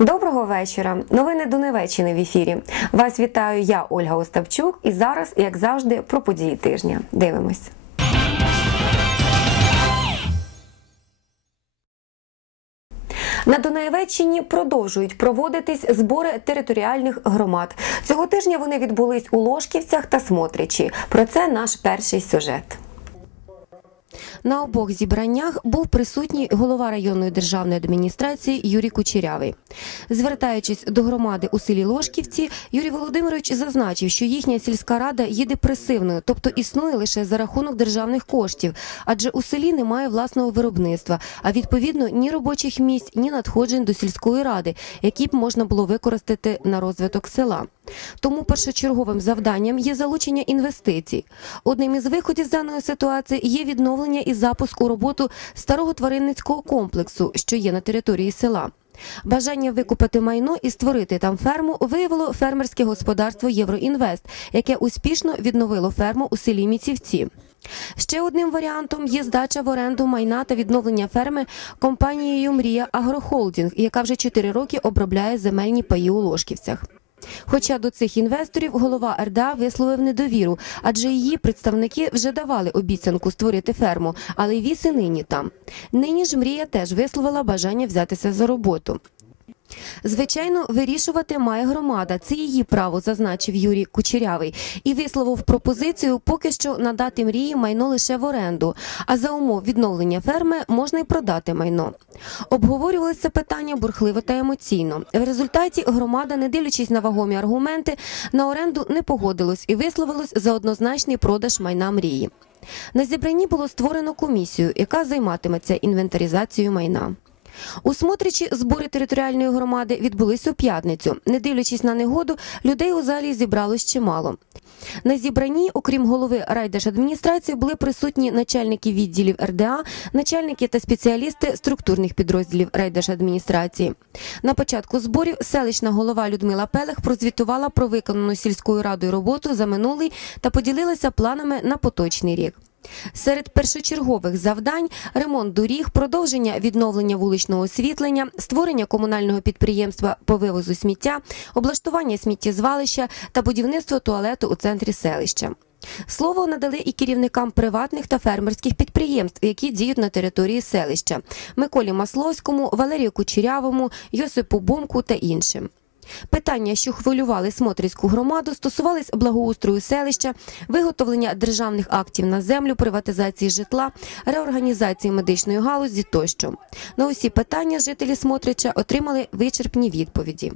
Доброго вечора. Новини Донеччини в ефірі. Вас вітаю я, Ольга Остапчук, і зараз, як завжди, про події тижня. Дивимось. На Дунаєвеччині продовжують проводитись збори територіальних громад. Цього тижня вони відбулись у Ложківцях та Смотричі. Про це наш перший сюжет. На обох зібраннях був присутній голова районної державної адміністрації Юрій Кучерявий. Звертаючись до громади у селі Ложківці, Юрій Володимирович зазначив, що їхня сільська рада є депресивною, тобто існує лише за рахунок державних коштів, адже у селі немає власного виробництва, а відповідно ні робочих місць, ні надходжень до сільської ради, які б можна було використати на розвиток села. Тому першочерговим завданням є залучення інвестицій. Одним із виходів з даної ситуації є відновлення і запуск у роботу старого тваринницького комплексу, що є на території села. Бажання викупити майно і створити там ферму виявило фермерське господарство Євроінвест, яке успішно відновило ферму у селі Міцівці. Ще одним варіантом є здача в оренду майна та відновлення ферми компанією Мрія Агрохолдінг, яка вже 4 роки обробляє земельні паї у Ложківцях. Хоча до цих інвесторів голова РДА висловив недовіру, адже її представники вже давали обіцянку створити ферму, але віси нині там. Нині ж мрія теж висловила бажання взятися за роботу. Звичайно, вирішувати має громада. Це її право, зазначив Юрій Кучерявий, і висловив пропозицію поки що надати мрії майно лише в оренду. А за умов відновлення ферми можна й продати майно. Обговорювалося питання бурхливо та емоційно. В результаті громада, не дивлячись на вагомі аргументи, на оренду не погодилось і висловилось за однозначний продаж майна мрії. На зібранні було створено комісію, яка займатиметься інвентаризацією майна. У Смотричі збори територіальної громади відбулись у п'ятницю. Не дивлячись на негоду, людей у залі зібралось чимало. На зібранні, окрім голови райдержадміністрації, були присутні начальники відділів РДА, начальники та спеціалісти структурних підрозділів райдержадміністрації. На початку зборів селищна голова Людмила Пелех прозвітувала про виконану сільською радою роботу за минулий та поділилася планами на поточний рік. Серед першочергових завдань ремонт доріг, продовження відновлення вуличного освітлення, створення комунального підприємства по вивозу сміття, облаштування сміттєзвалища та будівництво туалету у центрі селища. Слово надали і керівникам приватних та фермерських підприємств, які діють на території селища Миколі Масловському, Валерію Кучерявому, Йосипу Бомку та іншим. Питання, що хвилювали Смотрицьку громаду, стосувались благоустрою селища, виготовлення державних актів на землю, приватизації житла, реорганізації медичної галузі тощо. На усі питання жителі Смотрича отримали вичерпні відповіді.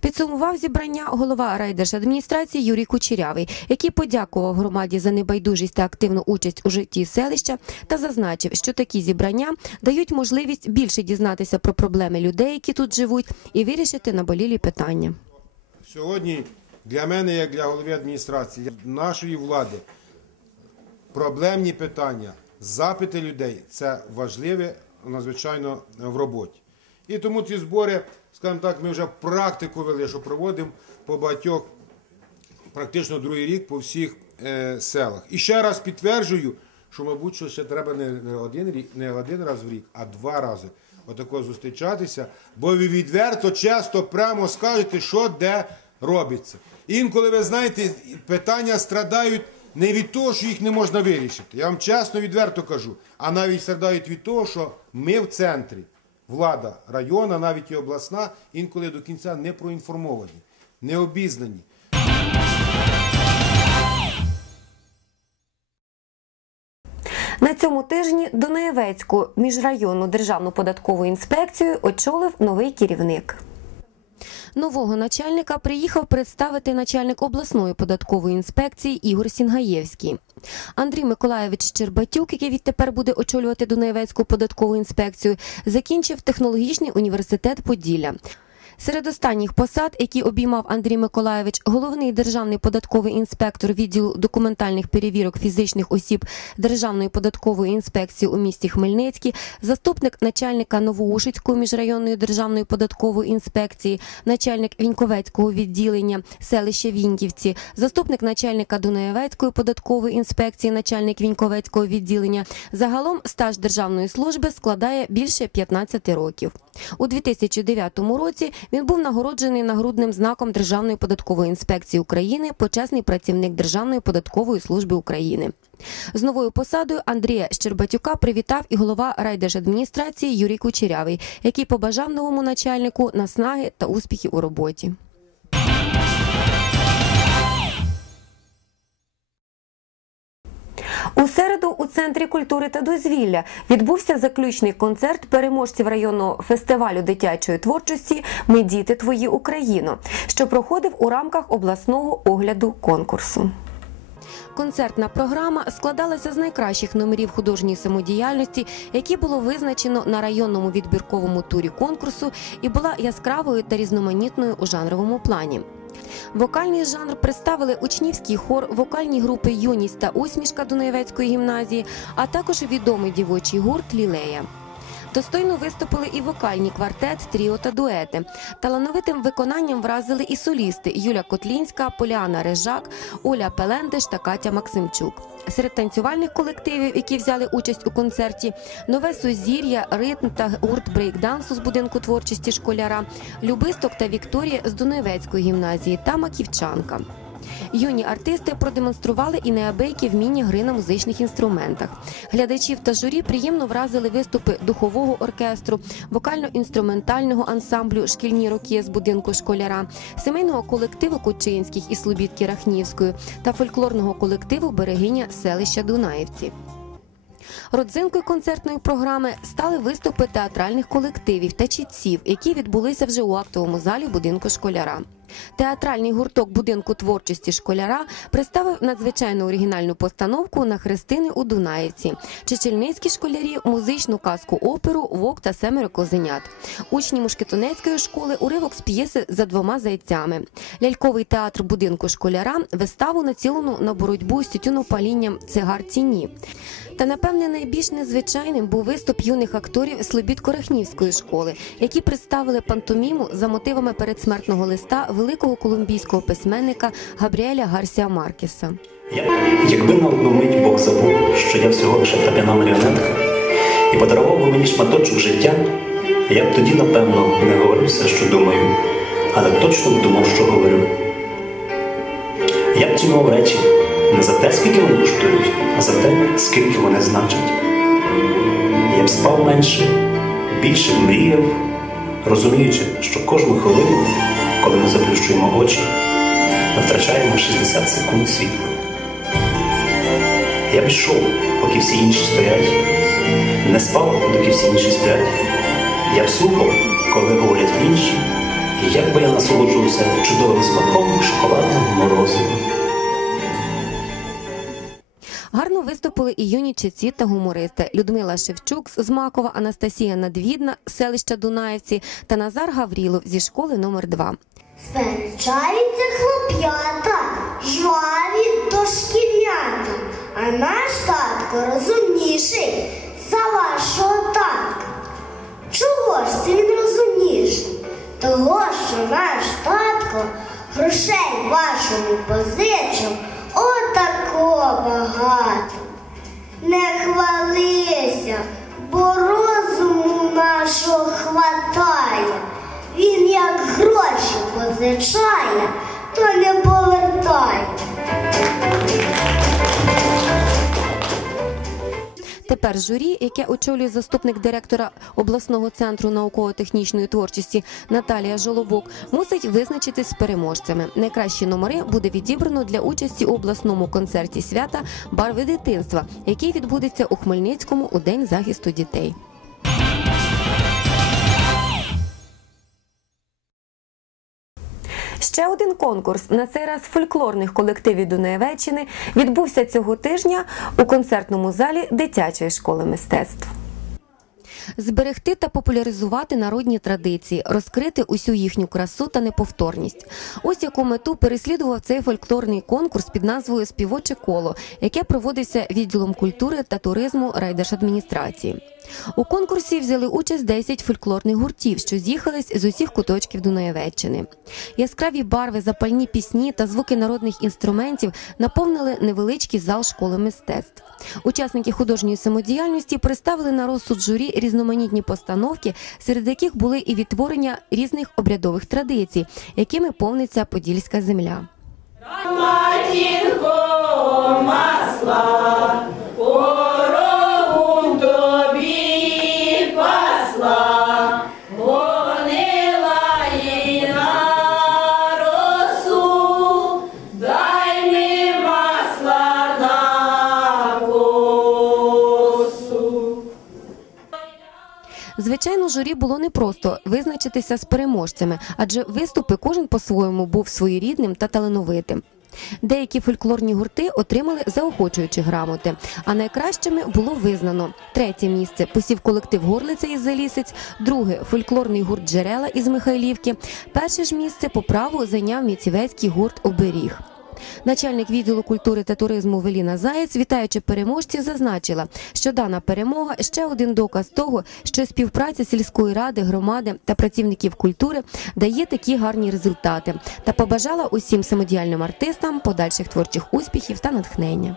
Підсумував зібрання голова райдержадміністрації Юрій Кучерявий, який подякував громаді за небайдужість та активну участь у житті селища та зазначив, що такі зібрання дають можливість більше дізнатися про проблеми людей, які тут живуть, і вирішити наболілі питання. Сьогодні для мене, як для голови адміністрації, нашої влади, проблемні питання, запити людей це важливе надзвичайно в роботі. І тому ці збори, скажімо так, ми вже практику вели, що проводимо по багатьох, практично другий рік по всіх е, селах. І ще раз підтверджую, що, мабуть, що ще треба не, один, рік, не один раз в рік, а два рази отако зустрічатися, бо ви відверто, часто прямо скажете, що де робиться. Інколи, ви знаєте, питання страдають не від того, що їх не можна вирішити. Я вам чесно, відверто кажу, а навіть страдають від того, що ми в центрі, влада району, навіть і обласна, інколи до кінця не проінформовані, не обізнані. На цьому тижні Дунаєвецьку міжрайонну державну податкову інспекцію очолив новий керівник. Нового начальника приїхав представити начальник обласної податкової інспекції Ігор Сінгаєвський. Андрій Миколаєвич Щербатюк, який відтепер буде очолювати Дунаєвецьку податкову інспекцію, закінчив технологічний університет Поділля. Серед останніх посад, які обіймав Андрій Миколаєвич, головний державний податковий інспектор відділу документальних перевірок фізичних осіб Державної податкової інспекції у місті Хмельницький, заступник начальника Новоушицької міжрайонної державної податкової інспекції, начальник Віньковецького відділення селища Віньківці, заступник начальника Дунаєвецької податкової інспекції, начальник Віньковецького відділення. Загалом стаж державної служби складає більше 15 років. У 2009 році він був нагороджений нагрудним знаком Державної податкової інспекції України почесний працівник Державної податкової служби України. З новою посадою Андрія Щербатюка привітав і голова райдержадміністрації Юрій Кучерявий, який побажав новому начальнику наснаги та успіхів у роботі. У середу у центрі культури та дозвілля відбувся заключний концерт переможців районного фестивалю дитячої творчості Ми діти твої Україно, що проходив у рамках обласного огляду конкурсу. Концертна програма складалася з найкращих номерів художньої самодіяльності, які було визначено на районному відбірковому турі конкурсу, і була яскравою та різноманітною у жанровому плані. Вокальний жанр представили учнівський хор, вокальні групи Юність та усмішка Дунаєвецької гімназії, а також відомий дівочий гурт Лілея. Достойно виступили і вокальні квартет, тріо та дуети. Талановитим виконанням вразили і солісти Юля Котлінська, Поліана Режак, Оля Пелендиш та Катя Максимчук. Серед танцювальних колективів, які взяли участь у концерті, нове сузір'я, ритм та гурт брейкдансу з будинку творчості школяра, Любисток та Вікторія з Дунаєвецької гімназії та Маківчанка. Юні артисти продемонстрували і неабиякі вміння гри на музичних інструментах. Глядачів та журі приємно вразили виступи духового оркестру, вокально-інструментального ансамблю Шкільні роки з будинку школяра, сімейного колективу Кучинських і Слобідки Рахнівської та фольклорного колективу Берегиня селища Дунаївці. Родзинкою концертної програми стали виступи театральних колективів та чітців, які відбулися вже у актовому залі будинку школяра. Театральний гурток будинку творчості школяра представив надзвичайно оригінальну постановку на хрестини у Дунаївці. Чечельницькі школярі музичну казку оперу Вок та семеро козенят. Учні Мушкетонецької школи уривок з п'єси за двома зайцями. Ляльковий театр будинку школяра виставу націлену на боротьбу з тютюнопалінням цигар ціні. Та напевне найбільш незвичайним був виступ юних акторів Слобідко-Рахнівської школи, які представили пантоміму за мотивами передсмертного листа великого колумбійського письменника Габріеля Гарсія Маркеса. Якби на одну мить Бог забув, що я всього лише трав'яна маріонетка, і подарував би мені шматочок життя, я б тоді, напевно, не говорив все, що думаю, але точно б думав, що говорю. Я б цінував речі не за те, скільки вони коштують, а за те, скільки вони значать. Я б спав менше, більше мріяв, розуміючи, що кожну хвилину, коли ми заплющуємо очі, ми втрачаємо 60 секунд світла. Я б йшов, поки всі інші стоять, не спав, доки всі інші сплять. Я б слухав, коли говорять інші, і як би я насолоджувався чудовим смаком шоколадного морозива. Гарно виступили і юні читці та гумористи Людмила Шевчук з Макова, Анастасія Надвідна з селища Дунаївці та Назар Гаврілов зі школи номер 2 Сперечаються хлоп'ята, жваві дошкільнята, а наш татко розумніший за вашого татка. Чого ж це він розумніший? Того, що наш татко грошей вашому позичив багато. Не хвалися, бо розуму нашого хватає. Він як гроші позичає, Тепер журі, яке очолює заступник директора обласного центру науково-технічної творчості Наталія Жолобок, мусить визначитись з переможцями. Найкращі номери буде відібрано для участі у обласному концерті свята Барви дитинства, який відбудеться у Хмельницькому у день захисту дітей. Ще один конкурс на цей раз фольклорних колективів Дунаєвеччини відбувся цього тижня у концертному залі дитячої школи мистецтв. зберегти та популяризувати народні традиції, розкрити усю їхню красу та неповторність. Ось яку мету переслідував цей фольклорний конкурс під назвою Співоче коло, яке проводився відділом культури та туризму райдержадміністрації. У конкурсі взяли участь 10 фольклорних гуртів, що з'їхались з усіх куточків Дунаєвеччини. Яскраві барви, запальні пісні та звуки народних інструментів наповнили невеличкий зал школи мистецтв. Учасники художньої самодіяльності представили на розсуд журі різноманітні постановки, серед яких були і відтворення різних обрядових традицій, якими повниться подільська земля. Матінко масла, Звичайно, журі було непросто визначитися з переможцями, адже виступи кожен по-своєму був своєрідним та талановитим. Деякі фольклорні гурти отримали заохочуючі грамоти, а найкращими було визнано третє місце посів колектив Горлиця із Залісиць, друге фольклорний гурт Джерела із Михайлівки. Перше ж місце по праву зайняв міцівецький гурт Оберіг. Начальник відділу культури та туризму Веліна Заєць, вітаючи переможців, зазначила, що дана перемога ще один доказ того, що співпраця сільської ради, громади та працівників культури дає такі гарні результати, та побажала усім самодіяльним артистам подальших творчих успіхів та натхнення.